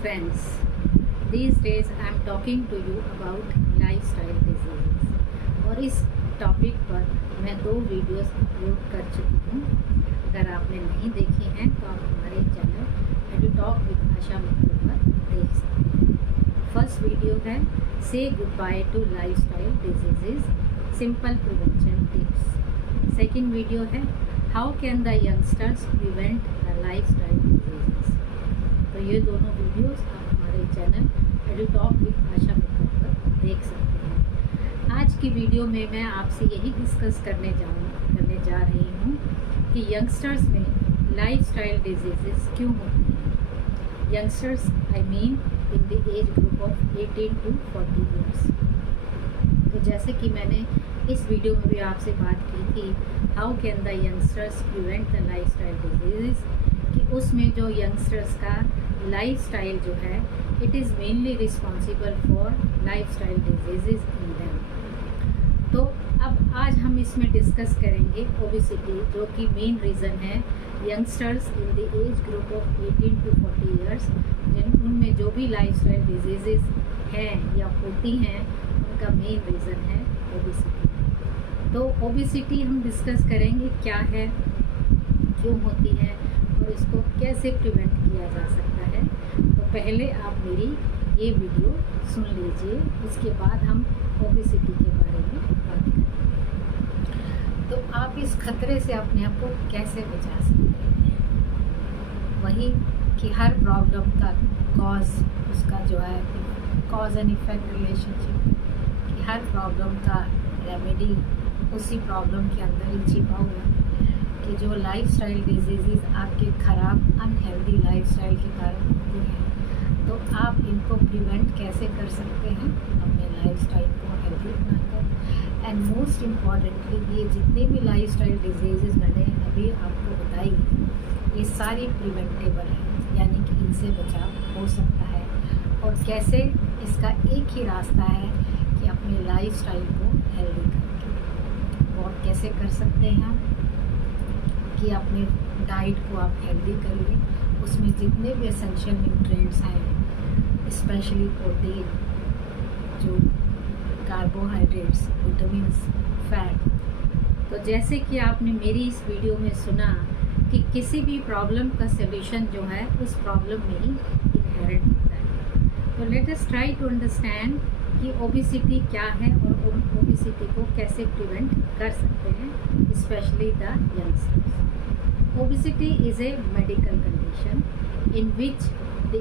friends. These days I am talking to you about lifestyle diseases और इस topic पर मैं 2 वीडियोस अपलोड कर चुकी हूँ। अगर आपने नहीं देखी हैं तो आप हमारे channel Edu Talk with Asha Mittal पर देख सकते हैं। फर्स्ट वीडियो है say goodbye to lifestyle diseases, simple prevention tips. Second video है how can the youngsters prevent the lifestyle diseases. तो ये दोनों वीडियोस आप हमारे channel Edu Talk with Asha Mittal पर देख सकते हैं। आज की वीडियो में मैं आपसे यही डिस्कस करने जा रही हूँ कि यंगस्टर्स में लाइफस्टाइल डिजीजेस क्यों होती हैं। Youngsters I mean in the age group of 18 to 40 years. तो जैसे कि मैंने इस वीडियो में भी आपसे बात की थी how can the youngsters prevent the lifestyle diseases, कि उसमें जो यंगस्टर्स का लाइफस्टाइल जो है it is mainly responsible for lifestyle diseases in them. तो अब आज हम इसमें डिस्कस करेंगे ओबेसिटी, जो कि मेन रीज़न है youngsters in the age group of 18 to 40 years, उनमें जो भी लाइफस्टाइल डिजीजेस हैं या होती हैं उनका मेन रीज़न है ओबेसिटी। तो ओबेसिटी हम डिस्कस करेंगे क्या है, क्यों होती है और इसको कैसे प्रिवेंट किया जा सकता है। तो पहले आप मेरी ये वीडियो सुन लीजिए, उसके बाद हम ओबेसिटी के बारे में बात करेंगे। तो आप इस खतरे से अपने आप को कैसे बचा सकते हैं। वही कि हर प्रॉब्लम का कॉज, उसका जो है कॉज एंड इफेक्ट रिलेशनशिप, कि हर प्रॉब्लम का रेमेडी उसी प्रॉब्लम के अंदर ही छिपा हुआ है। कि जो लाइफस्टाइल डिजीज़ आपके ख़राब अनहेल्दी लाइफस्टाइल के कारण होती हैं, तो आप इनको प्रिवेंट कैसे कर सकते हैं अपने लाइफस्टाइल को हेल्दी बनाकर। एंड मोस्ट इम्पॉर्टेंटली ये जितने भी लाइफस्टाइल डिजीज़ मैंने अभी आपको बताई ये सारी प्रिवेंटेबल हैं, यानी कि इनसे बचाव हो सकता है। और कैसे, इसका एक ही रास्ता है कि अपने लाइफस्टाइल को हेल्दी करके। और कैसे कर सकते हैं कि अपने डाइट को आप हेल्दी करिए, उसमें जितने भी एसेंशियल न्यूट्रिएंट्स हैं, स्पेशली प्रोटीन, जो कार्बोहाइड्रेट्स, विटामिन्स, फैट। तो जैसे कि आपने मेरी इस वीडियो में सुना कि किसी भी प्रॉब्लम का सलूशन जो है उस प्रॉब्लम में ही इनहेरेंट होता है। तो let us try to understand कि ओबेसिटी क्या है और ओबेसिटी को कैसे प्रिवेंट कर सकते हैं, specially the youngsters. Obesity is a medical condition in which the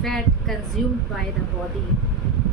fat consumed by the body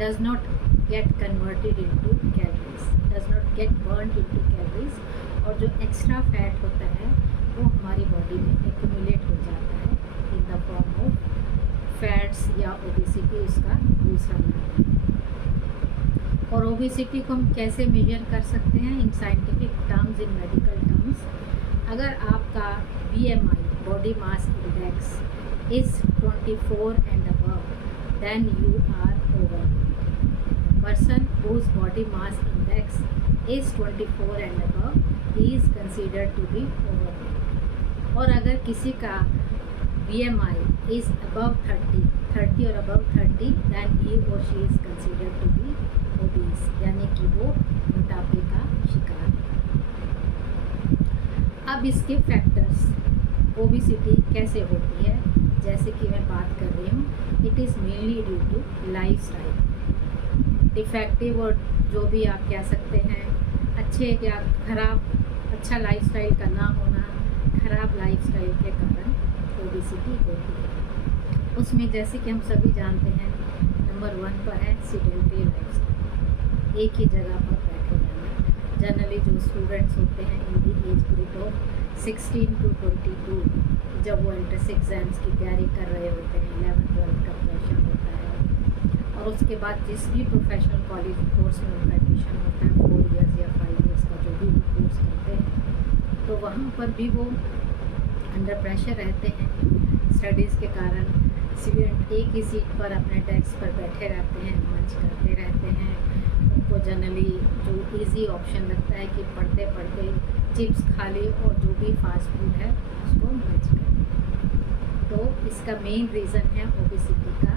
does not get converted into calories, does not get burned into calories, और जो एक्स्ट्रा फैट होता है वो हमारी body में accumulate हो जाता है in the form of fats या ओबेसिटी, उसका दूसरा नाम है। और ओबेसिटी को हम कैसे मेजर कर सकते हैं in scientific terms, in medical terms. अगर आपका BMI body mass index is 24 and above, then you are overweight. The person whose body mass index is 24 and above, he is considered to be overweight. और अगर किसी का BMI is above 30 और above 30, then he or she is considered to be obese, यानी कि वो मोटापे का शिकार है। अब इसके फैक्टर्स, ओबेसिटी कैसे होती है, जैसे कि मैं बात कर रही हूँ, it is mainly due to lifestyle defective, और जो भी आप कह सकते हैं अच्छे या खराब, अच्छा लाइफस्टाइल का ना होना, खराब लाइफस्टाइल के कारण ओबेसिटी होती है। उसमें जैसे कि हम सभी जानते हैं नंबर 1 पर है सेडेंटरी लाइफस्टाइल, एक ही जगह पर बैठे रहना। जनरली जो स्टूडेंट्स होते हैं in the age group of 16 to 22, जब वो एंट्रेंस एग्ज़ाम्स की तैयारी कर रहे होते हैं, 11th-12th का प्रेशर होता है, और उसके बाद जिस भी प्रोफेशनल कॉलेज कोर्स में उनका एडमिशन होता है 4 ईयर्स या 5 ईयर्स का जो भी वो कोर्स करते हैं, तो वहाँ पर भी वो अंडर प्रेशर रहते हैं स्टडीज़ के कारण। स्टूडेंट एक ही सीट पर अपने डेस्क पर बैठे रहते हैं, मंच करते रहते हैं। उनको जनरली जो इजी ऑप्शन लगता है कि पढ़ते पढ़ते चिप्स खा ले और जो भी फास्ट फूड है उसको मंच करें। तो इसका मेन रीज़न है ओबेसिटी का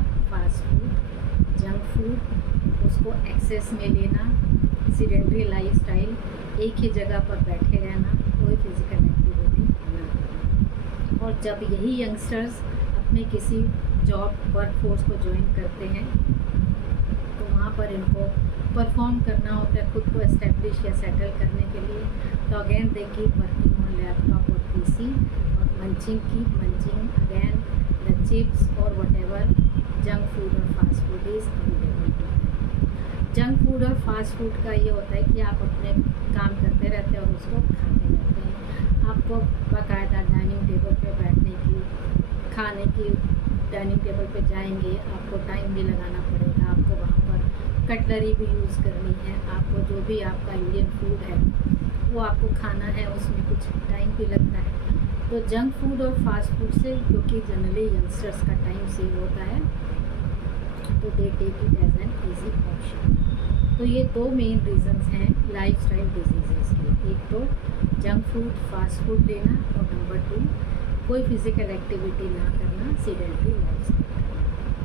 उसको एक्सेस में लेना, सीडेंटरी लाइफस्टाइल, एक ही जगह पर बैठे रहना, कोई फिजिकल एक्टिविटी ना करना। और जब यही यंगस्टर्स अपने किसी जॉब वर्कफोर्स को ज्वाइन करते हैं तो वहाँ पर इनको परफॉर्म करना होता है खुद को एस्टेब्लिश या सेटल करने के लिए। तो again they keep working on laptop और पीसी और मंचिंग अगेन द चिप्स और व्हाटएवर जंक फूड और fast food is available to them. Junk food और फास्ट फूड का ये होता है कि आप अपने काम करते रहते हैं और उसको खाते रहते हैं। आपको बाकायदा डाइनिंग टेबल पे बैठने की, खाने की, डाइनिंग टेबल पे जाएंगे, आपको टाइम भी लगाना पड़ेगा, आपको वहाँ पर कटलरी भी यूज़ करनी है, आपको जो भी आपका इंडियन फूड है वो आपको खाना है, उसमें कुछ टाइम भी लगता है। तो जंक फूड और फास्ट फूड से क्योंकि जनरली यंगस्टर्स का टाइम सेव होता है तो they take it as an easy option. तो ये दो मेन रीजंस हैं लाइफस्टाइल डिजीज़ेस के, एक तो जंक फूड फास्ट फूड लेना और नंबर 2 कोई फिज़िकल एक्टिविटी ना करना, सीडेंटरी लाइफस्टाइल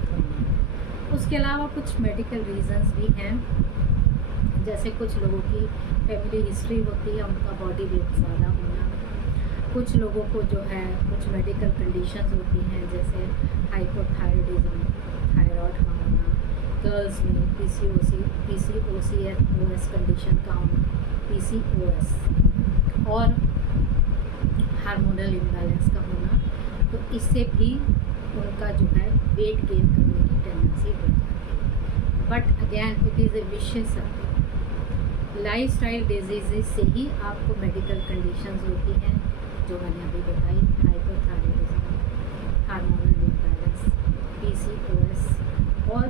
करना। उसके अलावा कुछ मेडिकल रीजंस भी हैं, जैसे कुछ लोगों की फैमिली हिस्ट्री होती है, उनका बॉडी वेट ज़्यादा होना, कुछ लोगों को जो है कुछ मेडिकल कंडीशंस होती हैं जैसे हाइपोथायरॉयडिज्म, थायराइड का होना, गर्ल्स में पीसीओएस कंडीशन का होना, पीसीओएस और हार्मोनल इम्बैलेंस का होना, तो इससे भी उनका जो है वेट गेन करने की टेंडेंसी हो जाती है। But again it is a vicious circle. Lifestyle disease से ही आपको मेडिकल कंडीशंस होती हैं जो मैंने अभी बताई, हाइपोथायरॉयडिज्म, हार्मोनल इम्बैलेंस, पीसीओएस, और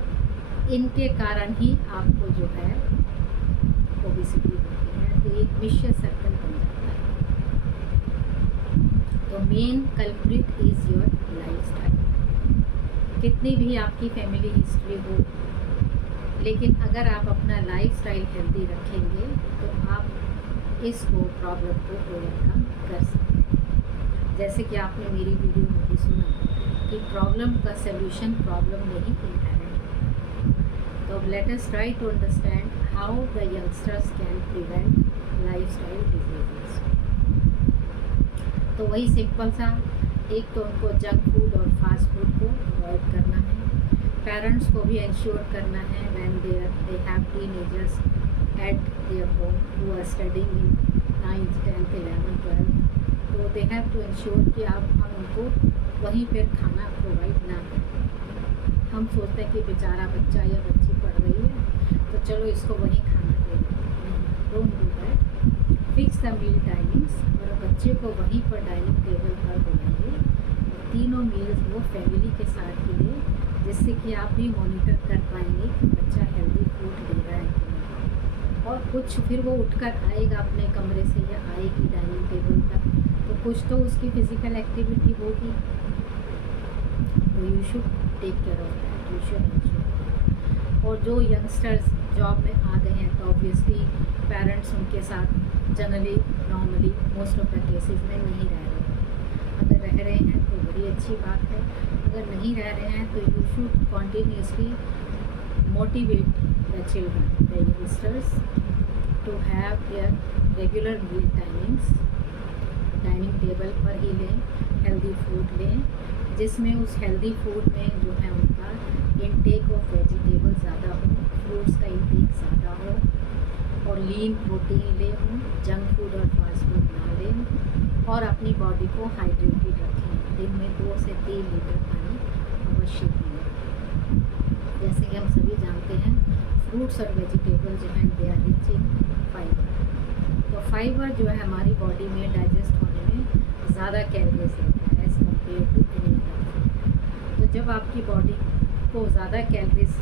इनके कारण ही आपको जो है ओबेसिटी होती है। तो एक विशियस सर्कल बन जाता है। तो main culprit is your lifestyle. कितनी भी आपकी फैमिली हिस्ट्री हो, लेकिन अगर आप अपना लाइफस्टाइल हेल्दी रखेंगे तो आप इसको प्रॉब्लम को ओवरकम कर सकते हैं। जैसे कि आपने मेरी वीडियो में भी सुना कि प्रॉब्लम का सलूशन प्रॉब्लम में ही इनहेरेंट है। तो let us try to understand how the youngsters can prevent lifestyle diseases. तो वही सिंपल सा, एक तो उनको जंक फूड और फास्ट फूड को अवॉइड करना है। पेरेंट्स को भी इंश्योर करना है when they have teenagers at their home who are studying in 9th 10th 11th 12th, तो दे हैव टू इंश्योर कि हम उनको वहीं पर खाना प्रोवाइड ना करें। हम सोचते हैं कि बेचारा बच्चा या बच्ची पढ़ रही है तो चलो इसको वहीं खाना दे देते हैं। Don't do that. Fix the meal timings और बच्चे को वहीं पर डाइनिंग टेबल पर बुलाइए। तीनों मील्स वो फैमिली के साथ ही ले, जिससे कि आप भी मॉनिटर कर पाएंगे कि बच्चा हेल्दी फूड ले रहा है कि नहीं। और कुछ फिर वो उठकर आएगा अपने कमरे से या आएगी डाइनिंग टेबल तक, तो कुछ तो उसकी फ़िज़िकल एक्टिविटी होगी। तो you should take care of that, you should ensure. और जो यंगस्टर्स जॉब में आ गए हैं तो ऑब्वियसली पेरेंट्स उनके साथ generally normally most of the cases में नहीं रह रहे हैं। अगर रह रहे हैं तो बड़ी अच्छी बात है, अगर नहीं रह रहे हैं तो you should continuously motivate the children, the youngsters to have their regular meal timings. Dining table पर ही लें, हेल्दी फूड लें, जिसमें उस हेल्दी फूड में जो है उनका इनटेक ऑफ वेजिटेबल ज़्यादा हो, फ्रूट्स का इनटेक ज़्यादा हो और लीन प्रोटीन लें, जंक फूड और फास्ट फूड ना लें, और अपनी बॉडी को हाइड्रेटेड रखें। दिन में 2 से 3 लीटर पानी अवश्य पिएं। जैसे कि हम सभी जानते हैं फ्रूट्स और वेजिटेबल जो हैं they are rich in fibre. तो फाइबर जो है हमारी बॉडी में डाइजेस्ट होने में ज़्यादा कैलोरीज लेता है as compare to any other. तो जब आपकी बॉडी को ज़्यादा कैलोरीज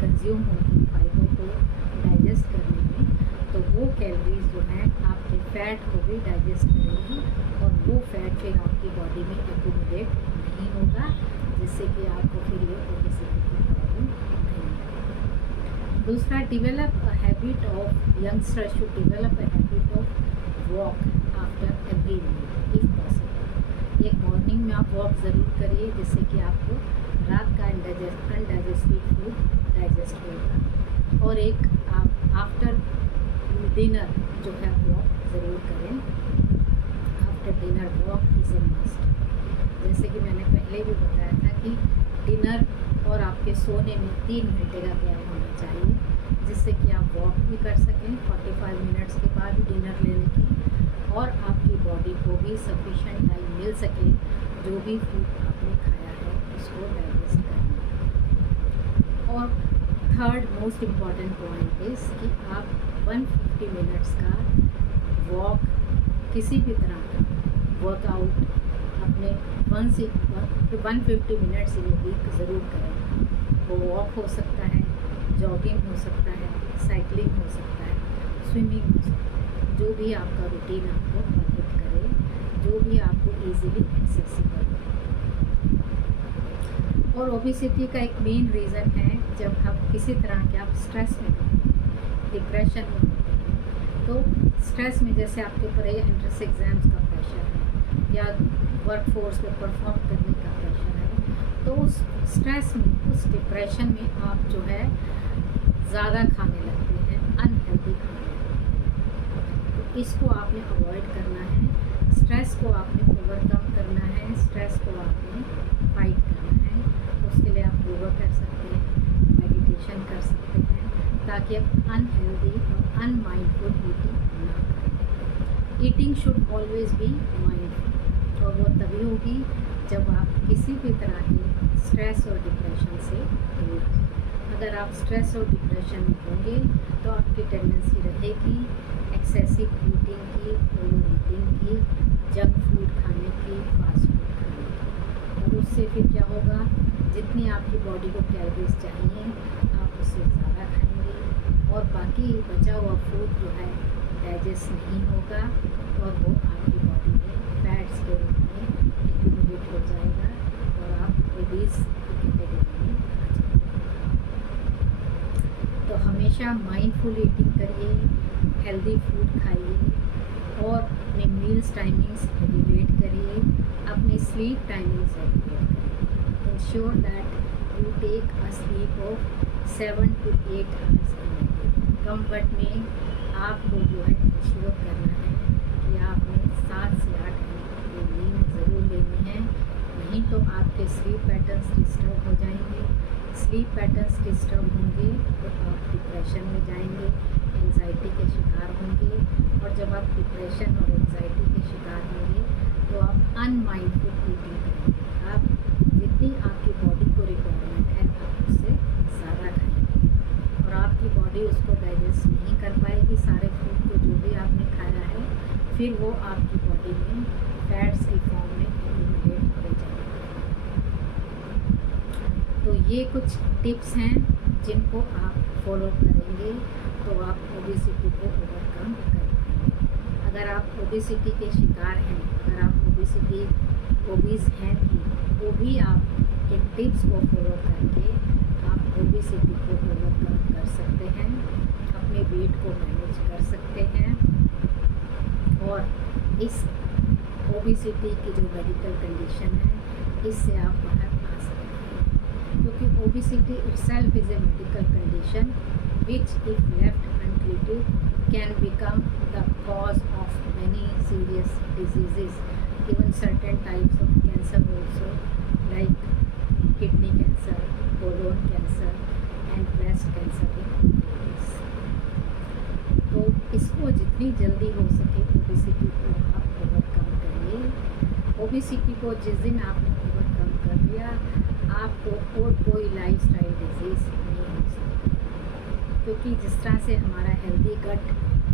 कंज्यूम होगी फाइबर को डाइजेस्ट करने में, तो वो कैलोरीज जो हैं आपके फैट को भी डाइजेस्ट करेंगी और वो फैट फिर आपकी बॉडी में एक्यूमुलेट नहीं होगा, जिससे कि आपको फिर ये ओबेसिटी की प्रॉब्लम नहीं होगी। दूसरा, develop a habit of youngsters should develop a habit of walk after every meal if possible. एक मॉर्निंग में आप वॉक ज़रूर करिए, जिससे कि आपको रात का अनडाइजेस्टेड फूड डाइजेस्ट होगा। और एक आप आफ्टर डिनर जो है वॉक ज़रूर करें। After dinner walk is a must. जैसे कि मैंने पहले भी बताया था कि डिनर और आपके सोने में 3 घंटे का गैप होना चाहिए, जिससे कि आप वॉक भी कर सकें 45 मिनट्स के बाद डिनर लेने की, और आपकी बॉडी को भी सफिशेंट टाइम मिल सके जो भी फूड आपने खाया है उसको डाइजेस्ट करने का। और third most important point is कि आप 150 मिनट्स का वॉक, किसी भी तरह का वर्कआउट अपने 150 मिनट्स इन ए वीक ज़रूर करें। वो वॉक हो सकता है, जॉगिंग हो सकता है, साइकिलिंग हो सकता है, स्विमिंग हो सकता है, जो भी आपका रूटीन आपको परमिट करे, जो भी आपको इजीली एक्सेसिबल हो। और ओबेसिटी का एक मेन रीज़न है जब हम किसी तरह के आप स्ट्रेस में होते हैं, डिप्रेशन में होते हैं। तो स्ट्रेस में जैसे आपके ऊपर एंट्रेंस एग्ज़ाम्स का प्रेशर है या वर्क फोर्स में परफॉर्म करने का प्रेशर है, तो उस स्ट्रेस में, उस डिप्रेशन में आप जो है ज़्यादा खाने लगते हैं, अनहेल्दी खाने लगते हैं। तो इसको आपने अवॉइड करना है, स्ट्रेस को आपने ओवरकम करना है, स्ट्रेस को आपने फाइट करना है। उसके लिए आप योगा कर सकते हैं, मेडिटेशन कर सकते हैं, ताकि आप अनहेल्दी और अनमाइंडफुल ईटिंग ना करें। Eating should always be mindful, और वो तभी होगी जब आप किसी भी तरह के स्ट्रेस और डिप्रेशन से दूर हैं। अगर आप स्ट्रेस और डिप्रेशन में होंगे तो आपकी टेंडेंसी रहेगी एक्सेसिव ईटिंग की, ओवर ईटिंग की, जंक फूड खाने की, फास्ट फूड खाने की। और उससे फिर क्या होगा, जितनी आपकी बॉडी को कैलोरीज चाहिए आप उससे ज़्यादा खाएंगे, और बाकी बचा हुआ फूड जो है डाइजेस्ट नहीं होगा, और वो आपकी बॉडी में फैट्स के रूप में एक्यूमुलेट हो जाएगा, और आप ओबीस की कैटेगरी में आ जाएंगे। तो हमेशा माइंडफुल ईटिंग करिए, हेल्दी फूड खाइए, और अपने मील्स टाइमिंग्स रेगुलेट करिए, अपनी स्लीप टाइमिंग्स रेगुलेट करिए। Ensure that you take a sleep of 7 to 8 hours in a day. Comfort में आपको जो है इंश्योर करना है कि आपने 7 से 8 घंटे की नींद ज़रूर लेनी है, नहीं तो आपके स्लीप पैटर्न्स डिस्टर्ब हो जाएंगे। स्लीप पैटर्न्स डिस्टर्ब होंगे तो आप डिप्रेशन में जाएंगे, एंजाइटी के शिकार होंगे, और जब आप डिप्रेशन और एंजाइटी के शिकार होंगे तो आप अनमाइंडफुल ईटिंग करेंगे। आप जितनी आपकी बॉडी को रिक्वायरमेंट है आप उससे ज़्यादा खाएंगे, और आपकी बॉडी उसको डाइजेस्ट नहीं कर पाएगी, सारे फूड को जो भी आपने खाया है, फिर वो आपकी बॉडी में फैट्स की फॉर्म में एक्यूमुलेट हो जाएगा। तो ये कुछ टिप्स हैं जिनको आप फॉलो करेंगे तो आप ओबेसिटी को ओवरकम कर पाएंगे। अगर आप ओबेसिटी के शिकार हैं, अगर आप ओबीस हैं भी, तो भी आप इन टिप्स को फॉलो करके आप ओबेसिटी को ओवरकम कर सकते हैं, अपने वेट को मैनेज कर सकते हैं, और इस ओबेसिटी की जो मेडिकल कंडीशन है इससे आप बाहर आ सकते हैं। क्योंकि obesity itself is a medical condition which if left untreated can become the cause of many serious diseases, even certain types of cancer also, like kidney cancer, colon cancer and breast cancer in ladies. तो इसको जितनी जल्दी हो सके obesity को आप overcome करिए। Obesity को जिस दिन आपने ओवरकम कर लिया, आपको और कोई लाइफस्टाइल डिजीज़ नहीं हो सकती, क्योंकि जिस तरह से हमारा हेल्दी गट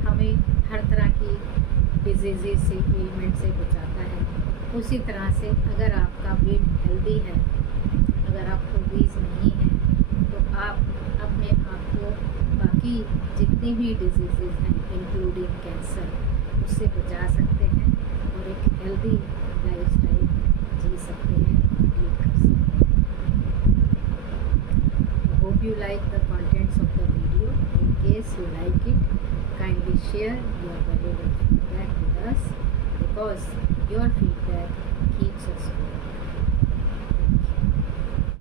हमें हर तरह की डिजीज़ से, एलिमेंट से बचाता है, उसी तरह से अगर आपका वेट हेल्दी है, अगर आप ओबीस नहीं हैं, तो आप अपने आप को बाकी जितनी भी डिजीज़ हैं इंक्लूडिंग कैंसर उससे बचा सकते हैं, और एक हेल्दी लाइफस्टाइल जी सकते हैं, लीड कर सकते हैं। Hope you like the contents of the video. In case you like it, kindly share your valuable feedback with us, because your feedback keeps us going.